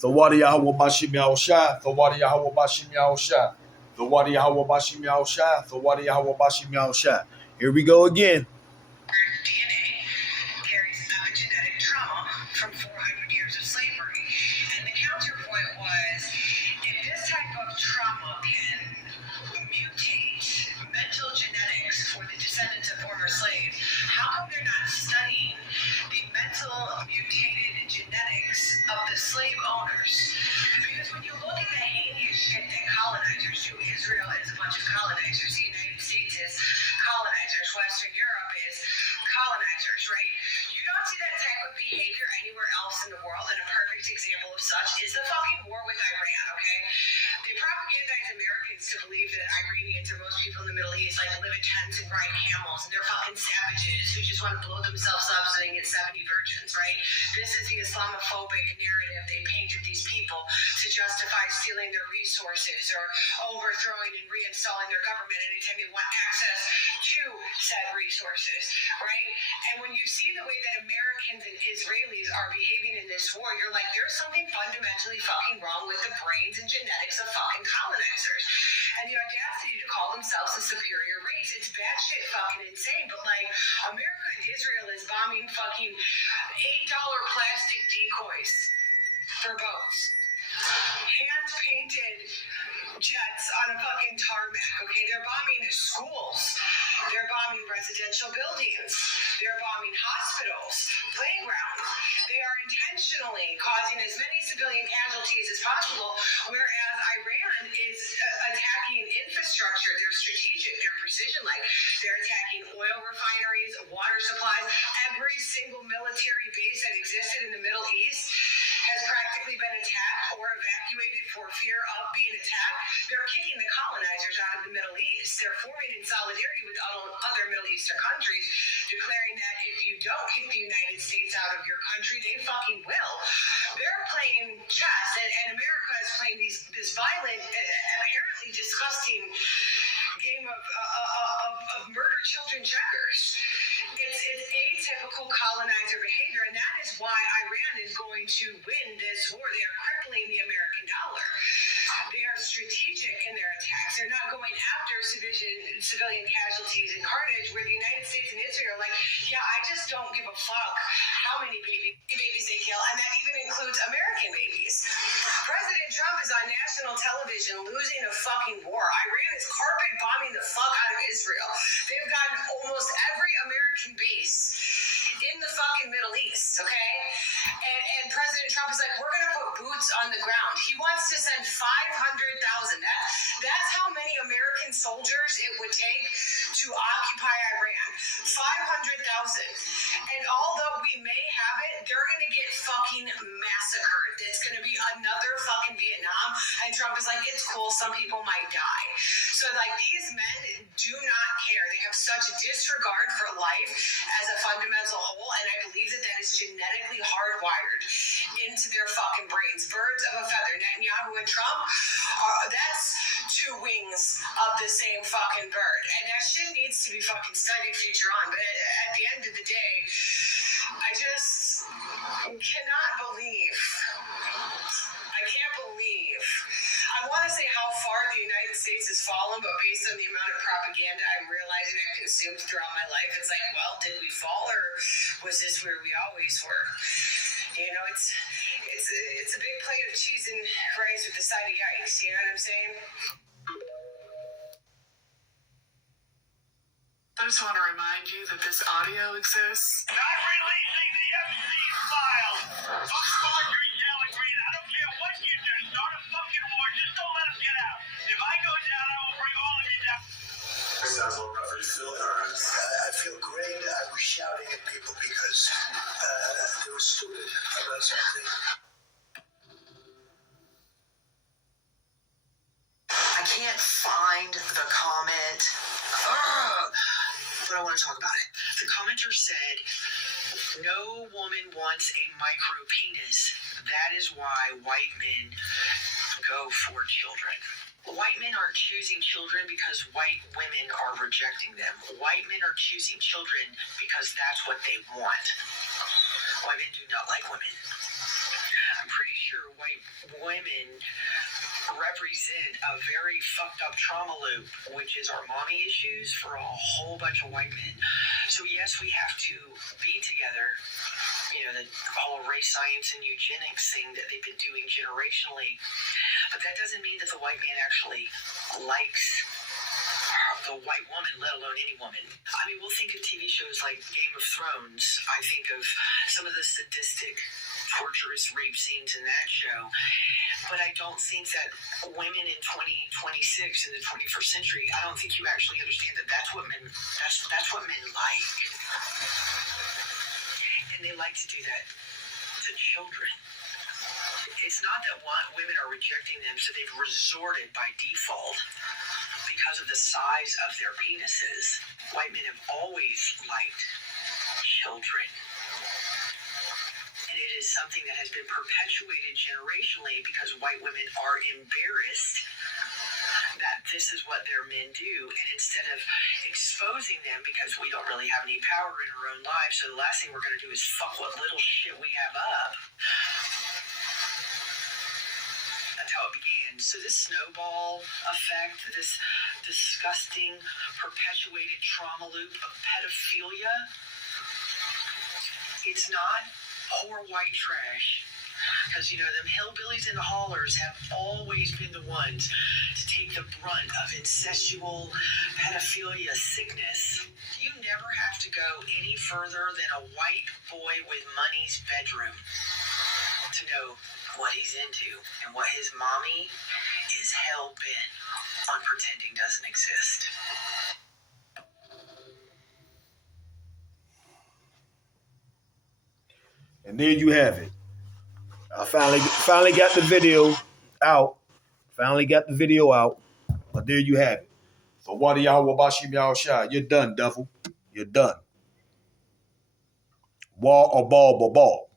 Thawadi Yahweh Bashim Yahushua, Thawadi Yahweh Bashim Yahushua, Thawadi Yahweh Bashim Yahushua, Thawadi Yahweh Bashim Yahushua. Here we go again. DNA carries epigenetic trauma from 400 years of slavery. And the counterpoint was, if this type of trauma can mutate mental genetics for the descendants of former slaves, how come they're not studying the mental mutated genetics of the slave owners? Because when you look at the heinous shit that colonizers do, Israel is a bunch of colonizers, the United States is colonizers, Western Europe is colonizers, right? You don't see that type of behavior anywhere else in the world, and a perfect example of such is the fucking war with Iran, okay? They propagandize Americans to believe that Iranians or most people in the Middle East like live in tents and ride camels, and they're fucking savages who just want to blow themselves up so they can get 70 virgins, right? This is the Islamophobic narrative they painted these people to justify stealing their resources or overthrowing and reinstalling their government anytime they want access to said resources, right? And when you see the way that Americans and Israelis are behaving in this war, you're like, there's something fundamentally fucking wrong with the brains and genetics of fucking colonizers. And the audacity to call themselves a superior race. It's batshit fucking insane, but like, America and Israel is bombing fucking $8 plastic decoys for boats. Hand-painted jets on a fucking tarmac, okay? They're bombing schools. They're bombing residential buildings. They're bombing hospitals, playgrounds. They are intentionally causing as many civilian casualties as possible, whereas Iran is attacking infrastructure. They're strategic. They're precision-like. They're attacking oil refineries, water supplies. Every single military base that existed in the Middle East has practically been attacked or evacuated for fear of being attacked. They're kicking the colonizers out of the Middle East. They're forming in solidarity with other Middle Eastern countries, declaring that if you don't kick the United States out of your country, they fucking will. They're playing chess, and America is playing this violent, apparently disgusting game of murder children checkers. It's atypical colonizer behavior, and that is why Iran is going to win this war. They are crippling the American dollar. They are strategic in their attacks. They're not going after civilian casualties and carnage, where the United States and Israel are like, yeah, I just don't give a fuck how many babies they kill, and that even includes American babies. President Trump is on national television losing a fucking war. Iran is carpet bombing the fuck out of Israel. They've gotten almost every American base in the fucking Middle East, okay? And President Trump is like, we're going to put boots on the ground. He wants to send 500,000. That's how many American soldiers it would take to occupy Iran. 500,000. And although we may have it, they're going to get fucking massacred. It's going to be another fucking Vietnam. And Trump is like, it's cool. Some people might die. So, like, these men do not care. They have such a disregard for life as a fundamental whole, and I believe that is genetically hardwired into their fucking brains. Birds of a feather. Netanyahu and Trump, that's two wings of the same fucking bird. And that shit needs to be fucking studied future on. But at the end of the day, I just cannot believe. I can't believe. I want to say how far the United States has fallen, but based on the amount of propaganda I'm realizing I consumed throughout my life, it's like, well, did we fall, or was this where we always were? You know, it's a big plate of cheese and rice with a side of yikes. You know what I'm saying? I just want to remind you that this audio exists. Not releasing the Epstein files. Fuck Marjorie Taylor Greene. I don't care what you do. Start a fucking war. Just don't let them get out. If I go down, I will bring all of you down. Sounds a little rough. Are you feeling all right? I feel great. I was shouting at people because they were stupid about something. I can't find the comment. But I want to talk about it. The commenter said, no woman wants a micro penis. That is why white men go for children. White men aren't choosing children because white women are rejecting them. White men are choosing children because that's what they want. White men do not like women. I'm pretty sure white women represent a very fucked up trauma loop, which is our mommy issues for a whole bunch of white men. So yes, we have to be together. You know, the whole race science and eugenics thing that they've been doing generationally. But that doesn't mean that the white man actually likes the white woman, let alone any woman. I mean, we'll think of TV shows like Game of Thrones. I think of some of the sadistic, torturous rape scenes in that show. But I don't think that women in 2026 in the 21st century, I don't think you actually understand that that's what men like. And they like to do that to children. It's not that women are rejecting them, so they've resorted by default because of the size of their penises. White men have always liked children. And it is something that has been perpetuated generationally because white women are embarrassed that this is what their men do. And instead of exposing them, because we don't really have any power in our own lives, so the last thing we're going to do is fuck what little shit we have up. That's how it began. So this snowball effect, this disgusting, perpetuated trauma loop of pedophilia, it's not poor white trash. Because, you know, them hillbillies and the haulers have always been the ones to take the brunt of incestual pedophilia sickness. You never have to go any further than a white boy with money's bedroom to know what he's into and what his mommy is hell-bent on pretending doesn't exist. And there you have it. I finally got the video out. But there you have it. So Wadi Yahweh Bashim Yahushua, you're done, devil. You're done. Wall or ball, ball.